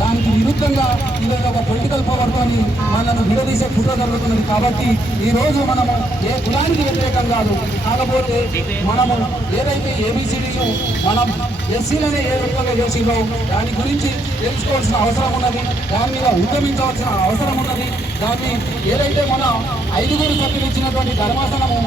దానికి విరుద్ధంగా ఇదొక ఒక పొలిటికల్ పవర్తో మనల్ని విడదీసే కుట్ర జరుగుతున్నది. కాబట్టి ఈ రోజు మనము ఏ కులానికి వ్యతిరేకం కాదు. కాకపోతే మనము ఏదైతే ఏబిసిడీలు మనం ఎస్సీలనే ఏ రూపంగా చేసిందో దాని గురించి తెలుసుకోవాల్సిన అవసరం ఉన్నది. దాని మీద ఉద్యమించవలసిన అవసరం ఉన్నది. దాన్ని ఏదైతే మన ఐదుగురు సభ్యులు ఇచ్చినటువంటి ధర్మాసనము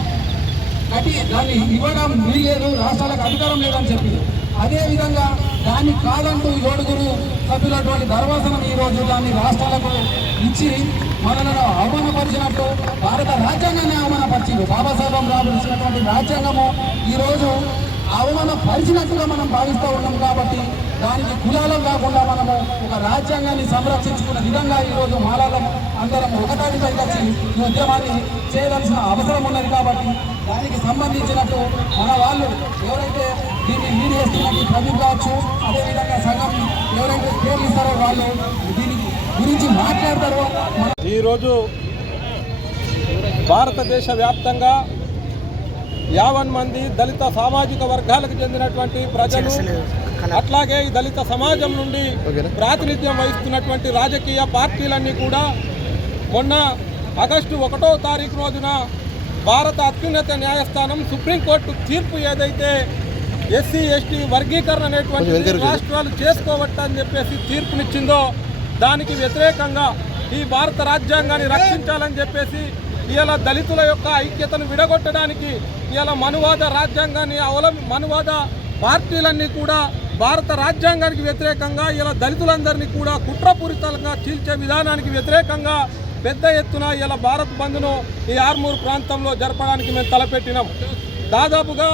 కట్టి దాన్ని ఇవ్వడం వీల్లేదు రాష్ట్రాలకు అధికారం లేదని చెప్పింది అదేవిధంగా దాన్ని కాదంటూ ఏడుగురు సభ్యులటువంటి ధర్మాసనం ఈ రోజు దాన్ని రాష్ట్రాలకు ఇచ్చి మనలను అవమానపరిచినట్టు భారత రాజ్యాంగాన్ని అవమానపరిచింది. బాబాసాహెబ్ అంబేద్కర్ ఇచ్చినటువంటి రాజ్యాంగము ఈరోజు అవమానపరిచినట్టుగా మనం భావిస్తూ ఉన్నాం కాబట్టి దానికి కులాలం కాకుండా మనము ఒక రాజ్యాంగాన్ని సంరక్షించుకున్న విధంగా ఈ రోజు మాలాలం అందరం ఒకటాటిపై వచ్చి ఈ ఉద్యమాన్ని చేయవలసిన అవసరం ఉన్నది కాబట్టి దానికి సంబంధించినట్టు మన వాళ్ళు ఎవరైతే దీన్ని లీడ్ చేస్తున్నట్టు ప్రదీప్ కావచ్చు అదేవిధంగా సంఘం ఎవరైతే పేర్లు ఇస్తారో వాళ్ళు దీని గురించి మాట్లాడతారో. ఈరోజు భారతదేశ వ్యాప్తంగా యావన్ మంది దళిత సామాజిక వర్గాలకు చెందినటువంటి ప్రజలు అట్లాగే ఈ దళిత సమాజం నుండి ప్రాతినిధ్యం వహిస్తున్నటువంటి రాజకీయ పార్టీలన్నీ కూడా మొన్న ఆగస్టు ఒకటో తారీఖు రోజున భారత అత్యున్నత న్యాయస్థానం సుప్రీంకోర్టు తీర్పు ఏదైతే ఎస్సీ ఎస్టీ వర్గీకరణ అనేటువంటి రాష్ట్రాలు చేసుకోవచ్చని చెప్పేసి తీర్పునిచ్చిందో దానికి వ్యతిరేకంగా ఈ భారత రాజ్యాంగాన్ని రక్షించాలని చెప్పేసి ఇలా దళితుల యొక్క ఐక్యతను విడగొట్టడానికి ఇలా మనువాద రాజ్యాంగాన్ని అవలం మనువాద పార్టీలన్నీ కూడా భారత రాజ్యాంగానికి వ్యతిరేకంగా ఇలా దళితులందరినీ కూడా కుట్రపూరితంగా చీల్చే విధానానికి వ్యతిరేకంగా పెద్ద ఎత్తున ఇలా భారత్ బంద్ను ఈ ఆర్మూర్ ప్రాంతంలో జరపడానికి మేము తలపెట్టినాం. దాదాపుగా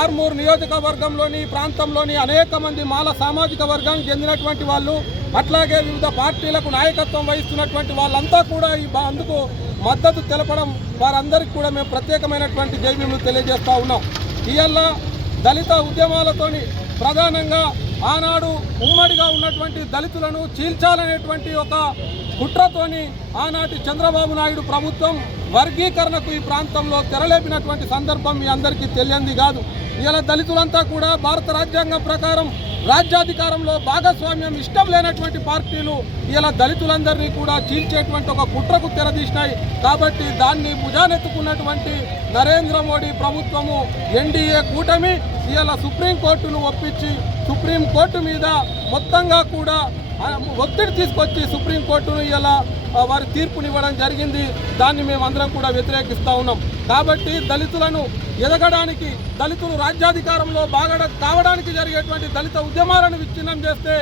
ఆర్మూర్ నియోజకవర్గంలోని ప్రాంతంలోని అనేక మంది మాల సామాజిక వర్గానికి చెందినటువంటి వాళ్ళు అట్లాగే వివిధ పార్టీలకు నాయకత్వం వహిస్తున్నటువంటి వాళ్ళంతా కూడా ఈ అందుకు మద్దతు తెలపడం వారందరికీ కూడా మేము ప్రత్యేకమైనటువంటి జైబీలు తెలియజేస్తూ ఉన్నాం. ఇవల్ల దళిత ఉద్యమాలతోని ప్రధానంగా ఆనాడు ఉమ్మడిగా ఉన్నటువంటి దళితులను చీల్చాలనేటువంటి ఒక కుట్రతోని ఆనాటి చంద్రబాబు నాయుడు ప్రభుత్వం వర్గీకరణకు ఈ ప్రాంతంలో తెరలేపినటువంటి సందర్భం మీ అందరికీ తెలియంది కాదు. ఇలా దళితులంతా కూడా భారత రాజ్యాంగం ప్రకారం రాజ్యాధికారంలో భాగస్వామ్యం ఇష్టం లేనటువంటి పార్టీలు ఇలా దళితులందరినీ కూడా చీల్చేటువంటి ఒక కుట్రకు తెరదీసినాయి. కాబట్టి దాన్ని భుజానెత్తుకున్నటువంటి నరేంద్ర మోడీ ప్రభుత్వము ఎన్డీఏ కూటమి ఇలా సుప్రీంకోర్టును ఒప్పించి సుప్రీంకోర్టు మీద మొత్తంగా కూడా ఒత్తిడి తీసుకొచ్చి సుప్రీంకోర్టును ఇలా వారి తీర్పునివ్వడం జరిగింది. దాన్ని మేమందరం కూడా వ్యతిరేకిస్తూ ఉన్నాం. కాబట్టి దళితులను ఎదగడానికి దళితులు రాజ్యాధికారంలో బాగా కావడానికి జరిగేటువంటి దళిత ఉద్యమాలను విచ్ఛిన్నం చేస్తే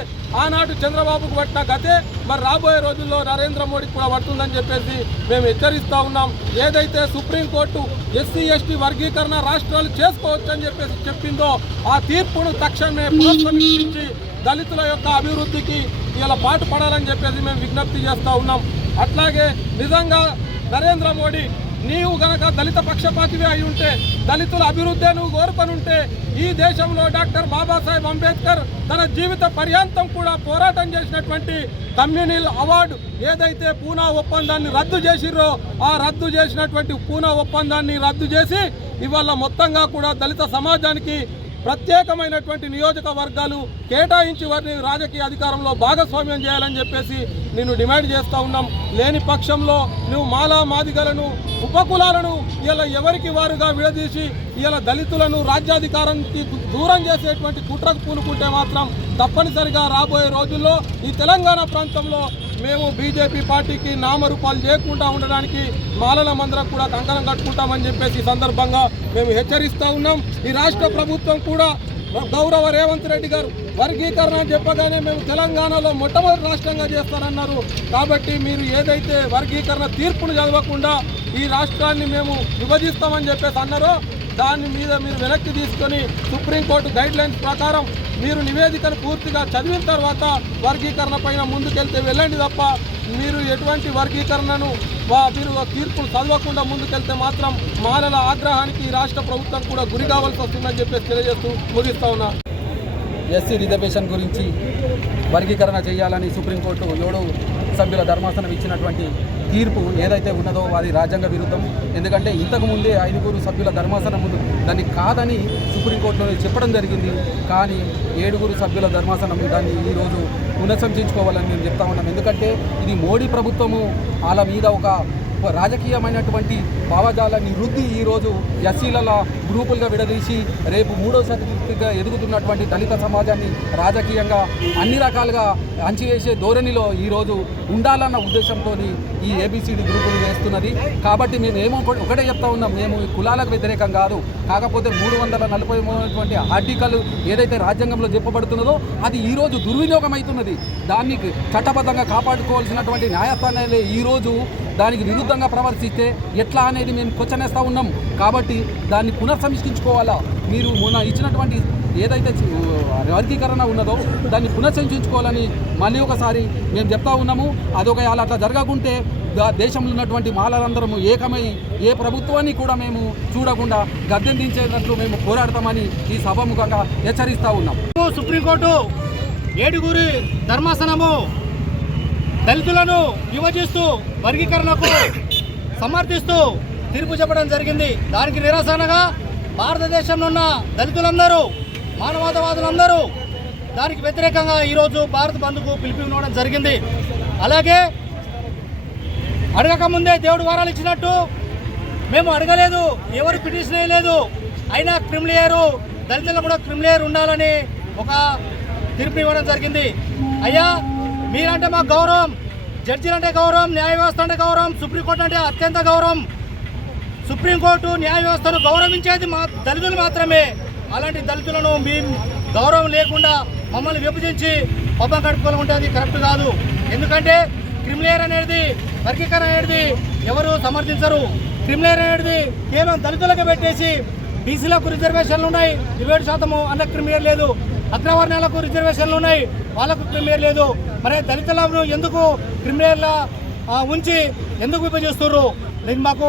ఆనాడు చంద్రబాబుకు పట్టిన గతే మరి రాబోయే రోజుల్లో నరేంద్ర మోడీకి కూడా పడుతుందని చెప్పేసి మేము హెచ్చరిస్తూ ఉన్నాం. ఏదైతే సుప్రీంకోర్టు ఎస్సీ ఎస్టీ వర్గీకరణ రాష్ట్రాలు చేసుకోవచ్చని చెప్పేసి చెప్పిందో ఆ తీర్పును తక్షణమే పునఃసమీక్షించి దళితుల యొక్క అభివృద్ధికి ఇలా పాటు పడాలని చెప్పేసి మేము విజ్ఞప్తి చేస్తూ ఉన్నాం. అట్లాగే నిజంగా నరేంద్ర మోడీ నీవు గనక దళిత పక్షపాతివి అయి ఉంటే దళితుల అభివృద్ధి నువ్వు కోరుకొని ఈ దేశంలో డాక్టర్ బాబాసాహెబ్ అంబేద్కర్ తన జీవిత పర్యాంతం కూడా పోరాటం చేసినటువంటి కమ్యూనిల్ అవార్డు ఏదైతే పూనా ఒప్పందాన్ని రద్దు చేసిర్రో ఆ రద్దు చేసినటువంటి పూనా ఒప్పందాన్ని రద్దు చేసి ఇవాళ మొత్తంగా కూడా దళిత సమాజానికి ప్రత్యేకమైనటువంటి నియోజకవర్గాలు కేటాయించి వారిని రాజకీయ అధికారంలో భాగస్వామ్యం చేయాలని చెప్పేసి నేను డిమాండ్ చేస్తూ ఉన్నాం. లేని పక్షంలో నువ్వు మాలా మాదిగలను ఉపకులాలను ఇలా ఎవరికి వారుగా విడదీసి ఇలా దళితులను రాజ్యాధికారానికి దూరం చేసేటువంటి కుట్రకు పూనుకుంటే మాత్రం తప్పనిసరిగా రాబోయే రోజుల్లో ఈ తెలంగాణ ప్రాంతంలో మేము బీజేపీ పార్టీకి నామరూపాలు చేయకుండా ఉండడానికి మాలల మందరం కూడా కంకణం కట్టుకుంటామని చెప్పేసి ఈ సందర్భంగా మేము హెచ్చరిస్తూ ఉన్నాం. ఈ రాష్ట్ర ప్రభుత్వం కూడా గౌరవ రేవంత్ రెడ్డి గారు వర్గీకరణ అని చెప్పగానే మేము తెలంగాణలో మొట్టమొదటి రాష్ట్రంగా చేస్తారన్నారు. కాబట్టి మీరు ఏదైతే వర్గీకరణ తీర్పును చదవకుండా ఈ రాష్ట్రాన్ని మేము విభజిస్తామని చెప్పేసి అన్నారో దాని మీద మీరు వెనక్కి తీసుకొని సుప్రీంకోర్టు గైడ్ లైన్స్ ప్రకారం మీరు నివేదికను పూర్తిగా చదివిన తర్వాత వర్గీకరణ పైన ముందుకెళ్తే వెళ్ళండి తప్ప మీరు ఎటువంటి వర్గీకరణను మీరు తీర్పును చదవకుండా ముందుకెళ్తే మాత్రం మానల ఆగ్రహానికి రాష్ట్ర ప్రభుత్వం కూడా గురి కావాల్సి వస్తుందని చెప్పేసి తెలియజేస్తూ ముగిస్తా ఉన్నా. ఎస్సీ రిజర్వేషన్ గురించి వర్గీకరణ చేయాలని సుప్రీంకోర్టు ఏడు సభ్యుల ధర్మాసనం ఇచ్చినటువంటి తీర్పు ఏదైతే ఉన్నదో అది రాజ్యాంగ విరుద్ధం. ఎందుకంటే ఇంతకు ముందే ఐదుగురు సభ్యుల ధర్మాసనం ముందు దాన్ని కాదని సుప్రీంకోర్టులో చెప్పడం జరిగింది. కానీ ఏడుగురు సభ్యుల ధర్మాసనం దాన్ని ఈరోజు పునఃసంచరించుకోవాలని మేము చెప్తా ఉన్నాం. ఎందుకంటే ఇది మోడీ ప్రభుత్వము. వాళ్ళ మీద ఒక రాజకీయమైనటువంటి భావజాలాన్ని రుద్ది ఈరోజు ఎస్సీల గ్రూపులుగా విడదీసి రేపు మూడో సర్టిఫికెట్గా ఎదుగుతున్నటువంటి దళిత సమాజాన్ని రాజకీయంగా అన్ని రకాలుగా అంచివేసే ధోరణిలో ఈరోజు ఉండాలన్న ఉద్దేశంతో ఈ ఏబిసిడి గ్రూపులు వేస్తున్నది. కాబట్టి మేము ఏమో ఒకటి- ఒకటే చెప్తా ఉన్నాం. మేము కులాలకు వ్యతిరేకం కాదు. కాకపోతే మూడు వందల నలభై మూడు ఆర్టికల్ ఏదైతే రాజ్యాంగంలో చెప్పబడుతున్నదో అది ఈరోజు దుర్వినియోగం అవుతున్నది దాన్ని చట్టబద్ధంగా కాపాడుకోవాల్సినటువంటి న్యాయస్థానాలే ఈరోజు దానికి విరుద్ధంగా ప్రవర్తిస్తే ఎట్లా అనేది మేము క్వశ్చనేస్తూ ఉన్నాం. కాబట్టి దాన్ని పునఃసమీక్షించుకోవాలా మీరు మొన్న ఇచ్చినటువంటి ఏదైతే వర్గీకరణ ఉన్నదో దాన్ని పునఃసమీక్షించుకోవాలని మళ్ళీ ఒకసారి మేము చెప్తా ఉన్నాము. అదొక అలా అట్లా జరగకుంటే దేశంలో ఉన్నటువంటి మాలలందరము ఏకమై ఏ ప్రభుత్వాన్ని కూడా మేము చూడకుండా గద్దెం దించేటట్లు మేము పోరాడతామని ఈ సభాముఖంగా హెచ్చరిస్తూ ఉన్నాం. సుప్రీంకోర్టు ఏడుగురి ధర్మాసనము దళితులను విభజిస్తూ వర్గీకరణకు సమర్థిస్తూ తీర్పు చెప్పడం జరిగింది. దానికి నిరసనగా భారతదేశంలో ఉన్న దళితులందరూ మానవతావాదులందరూ దానికి వ్యతిరేకంగా ఈరోజు భారత్ పిలిపి ఉండడం జరిగింది. అలాగే అడగక ముందే దేవుడు వరాలు ఇచ్చినట్టు మేము అడగలేదు ఎవరు పిటిషన్ వేయలేదు. అయినా క్రిమిలేయరు దళితులు కూడా క్రిమిలేయర్ ఉండాలని ఒక తీర్పు ఇవ్వడం జరిగింది. అయ్యా మీరంటే మాకు గౌరవం జడ్జీలు అంటే గౌరవం న్యాయ వ్యవస్థ అంటే గౌరవం సుప్రీంకోర్టు అంటే అత్యంత గౌరవం. సుప్రీంకోర్టు న్యాయ వ్యవస్థను గౌరవించేది మా దళితులు మాత్రమే. అలాంటి దళితులను మీ గౌరవం లేకుండా మమ్మల్ని విభజించి పబ్బం కట్టుకోవాలి ఉంటే కరెక్ట్ కాదు. ఎందుకంటే క్రిమిలేయర్ అనేది వర్గీకరణ అనేది ఎవరు సమర్థించరు. క్రిమిలేయర్ అనేది కేవలం దళితులకు పెట్టేసి బీసీలకు రిజర్వేషన్లు ఉన్నాయి ఇరవై శాతము అన్న క్రిమియర్ లేదు. అగ్రవర్ణాలకు రిజర్వేషన్లు ఉన్నాయి వాళ్ళకు క్రిమిలేయర్ లేదు. మరి దళితులను ఎందుకు క్రిమినల్ ఉంచి ఎందుకు విభజిస్తున్నారు దీన్ని మాకు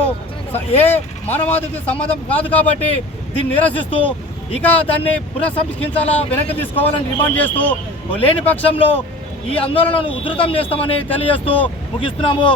ఏ మానవాధికి సంబంధం కాదు కాబట్టి దీన్ని నిరసిస్తూ ఇక దాన్ని పునఃసంస్కరించాలా వెనక్కి తీసుకోవాలని డిమాండ్ చేస్తూ లేని పక్షంలో ఈ ఆందోళనను ఉధృతం చేస్తామని తెలియజేస్తూ ముగిస్తున్నాము.